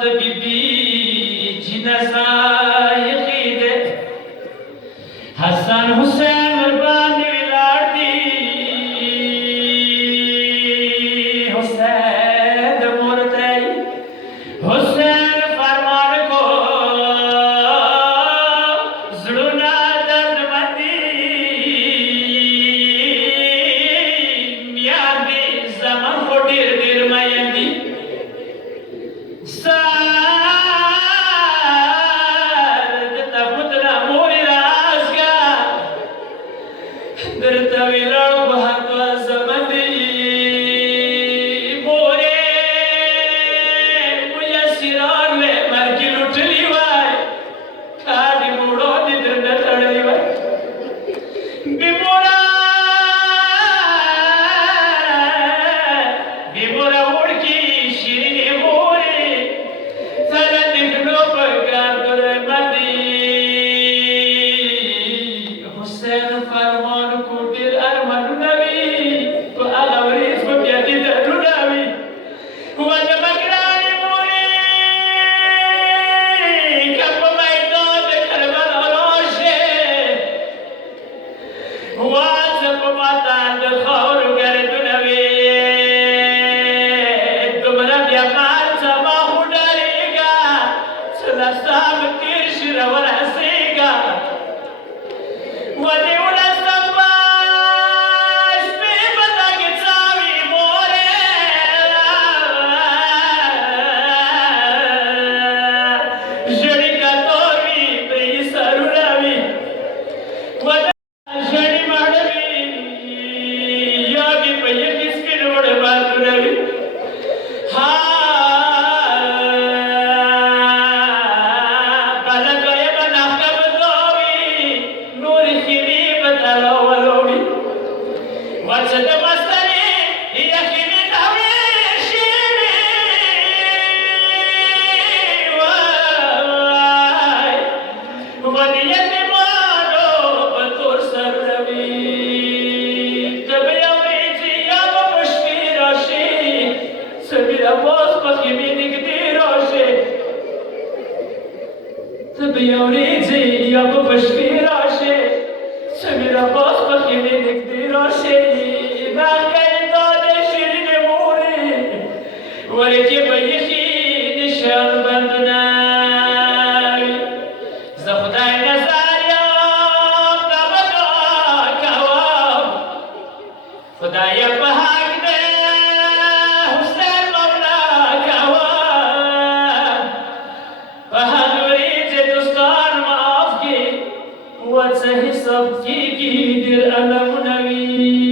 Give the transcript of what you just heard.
د بیبي جنازه یې ده حسن حسین ورباندې ولاړ دي حسین د مور دی حسین فرمان کو زړونه دردمن دي میاندې زمان خو ډېر ډېر مین دي درته ویلړ په هر دوه زمن دي مورې میسران وې مرګي لوټلي وای کاڼي موړو دې درنه تړلي وای بې موړه وړکي شیرینې مورې سره دې کړو په ګار درمن دي حسین فرمان کو ډېر ارمانونه وي په هغه ورځ به بیا دې دردونه وي وزما ګرانې مورې که په میدان د کربلا راشې واڅه په ماتان د خاورو ګردونه وي دومره بیا مال زما خو ډارېږه چې له ستا به تېر شي راورسېږه بیا ورځې یا به په شپې راشې سمیره باز پکې مې نږدې راشې دا ښکاري دا د شیرینې مورې ورکې به ایښي د شال بندونه وي زه خدای نظر یم دا به دعا کوم خدایه په حق دی حسین مولا کوم په هغه وڅه حساب کېږي ډېر المونه وي